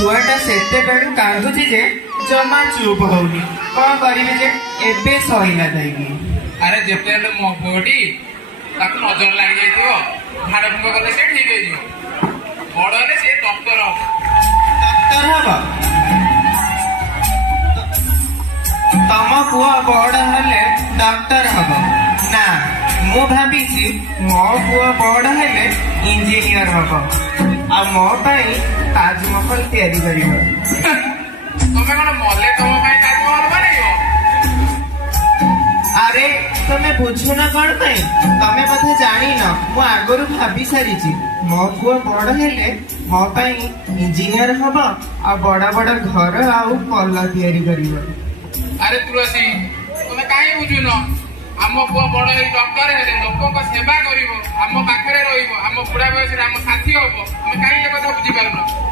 छुआटा सेते बेलू कांदुची जे जमा चुप होउनी कौन करिवे जे एबे सहिला जाइगी। अरे जेते मो पुअटी ताकू नजर लागि जाइथियो भार भंग कले से ठीक होई जियो बड़ हेले से डॉक्टर डॉक्टर हबो तम पुआ बड़ हेले डॉक्टर हबो ना मु भाबीची मो पुआ बड़ हेले इंजीनियर हबो आ मो पाई ताजमहल तैयारी करिवो। तमे कोन मले तम पाई ताजमहल बनेइबो। अरे तमे बुझु ना कौन पाई तमे बोधे जानी न मु आगरु भाबी सारिची मो पुआ बड़ हेले मो पाई इंजीनियर हबो आ बड़ा बड़ा घर आउ पल्ला तैयारी करिवो। अरे तुलसी तमे काहे बुझु न आम पुआ बड़ हे डॉक्टर हेले लोक सेवा करिवो आम पाखरे रहिबो आम बुढ़ा बयस रे आम साथी हबो तमे काहे ए कथा बुझी पारुन।